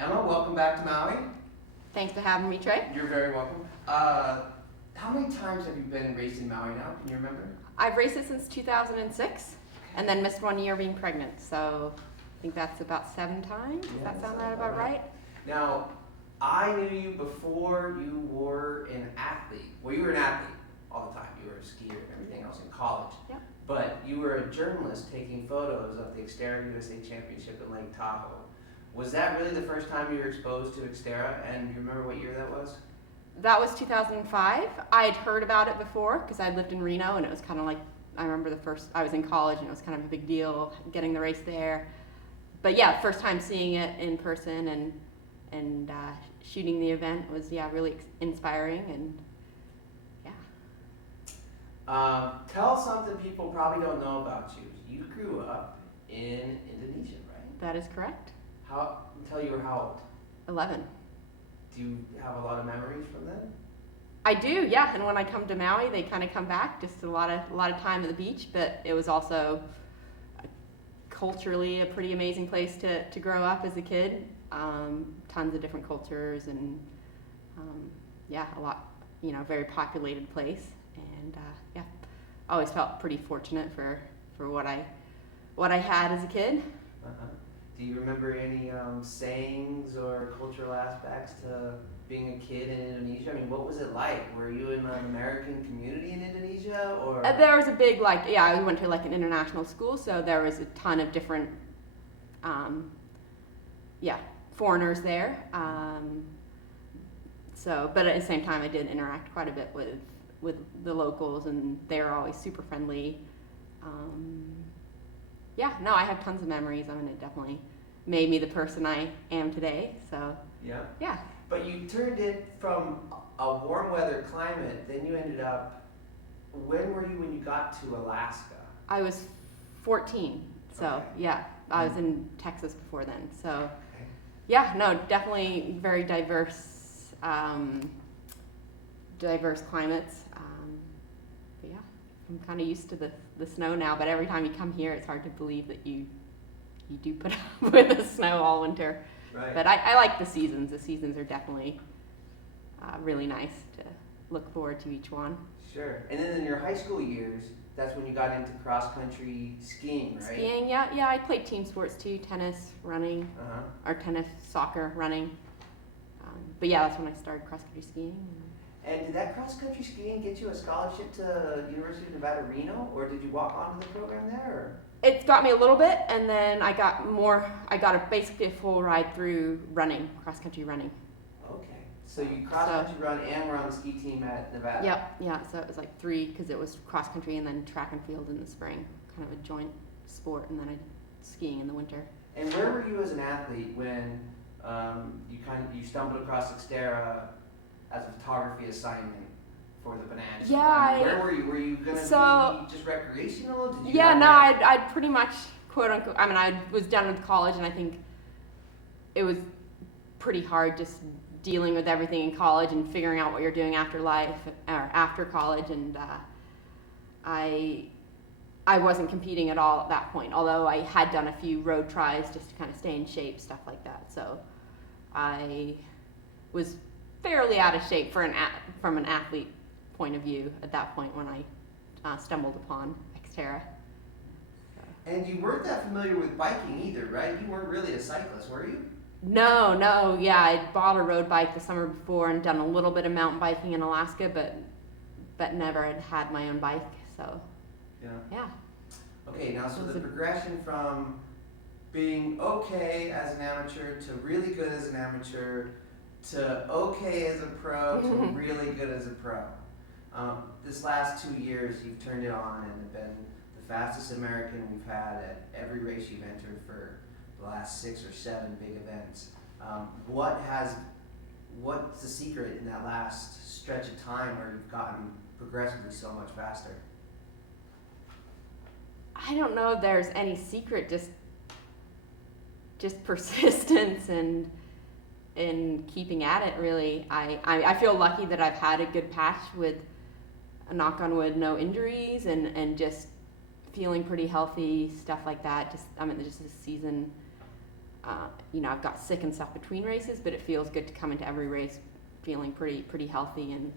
Emma, welcome back to Maui. Thanks for having me, Trey. You're very welcome. How many times have you been racing Maui now? Can you remember? I've raced it since 2006 and then missed 1 year being pregnant. So I think that's about 7 times. Does that sound about right? Now, I knew you before you were an athlete. Well, you were an athlete all the time. You were a skier and everything else in college. Yeah. But you were a journalist taking photos of the XTERRA USA Championship in Lake Tahoe. Was that really the first time you were exposed to XTERRA, and do you remember what year that was? That was 2005. I had heard about it before because I lived in Reno, and it was kind of like, I remember I was in college and it was kind of a big deal getting the race there. But yeah, first time seeing it in person and shooting the event was really inspiring, and Tell us something people probably don't know about you. You grew up in Indonesia, right? That is correct. Until you were how old? 11. Do you have a lot of memories from then? I do, yeah. And when I come to Maui, they kind of come back. Just a lot of time at the beach, but it was also culturally a pretty amazing place to grow up as a kid. Tons of different cultures and a lot, very populated place. And I always felt pretty fortunate for what I had as a kid. Uh-huh. Do you remember any sayings or cultural aspects to being a kid in Indonesia? I mean, what was it like? Were you in an American community in Indonesia, or? There was a big, we went to an international school, so there was a ton of different, foreigners there. But at the same time, I did interact quite a bit with the locals, and they were always super friendly. I have tons of memories. I mean, it definitely made me the person I am today. So yeah. But you turned it from a warm weather climate, then you ended up. When were you when you got to Alaska? I was 14. So okay. I was in Texas before then. So okay. Definitely very diverse climates. I'm kind of used to the snow now, but every time you come here, it's hard to believe that you do put up with the snow all winter. Right. But I like the seasons. The seasons are definitely really nice to look forward to each one. Sure. And then in your high school years, that's when you got into cross-country skiing, right? Skiing, yeah. I played team sports too, tennis, running, or tennis, soccer, running. That's when I started cross-country skiing. And did that cross-country skiing get you a scholarship to University of Nevada, Reno, or did you walk onto the program there? Or? It's got me a little bit, and then I got basically a full ride through running, cross-country running. Okay. So you cross-country run and were on the ski team at Nevada? Yep, yeah. So it was 3, because it was cross-country and then track and field in the spring, kind of a joint sport, and then I did skiing in the winter. And where were you as an athlete when you stumbled across XTERRA as a photography assignment for the Banana? Yeah. Where were you? Were you going to be just recreational? Did you I'd pretty much, quote unquote, I was done with college, and I think it was pretty hard just dealing with everything in college and figuring out what you're doing after college, and I wasn't competing at all at that point, although I had done a few road tries just to kind of stay in shape, stuff like that. So I was fairly out of shape from an athlete point of view at that point when I stumbled upon XTERRA. And you weren't that familiar with biking either, right? You weren't really a cyclist, were you? No. I bought a road bike the summer before and done a little bit of mountain biking in Alaska, but never had my own bike. So yeah. Okay, now so the progression from being okay as an amateur to really good as an amateur to okay as a pro to really good as a pro. This last 2 years, you've turned it on and have been the fastest American we've had at every race you've entered for the last 6 or 7 big events. What's the secret in that last stretch of time where you've gotten progressively so much faster? I don't know if there's any secret, just persistence and keeping at it, really. I feel lucky that I've had a good patch with, knock on wood, no injuries, and just feeling pretty healthy, stuff like that. Just this season you know, I've got sick and stuff between races, but it feels good to come into every race feeling pretty healthy and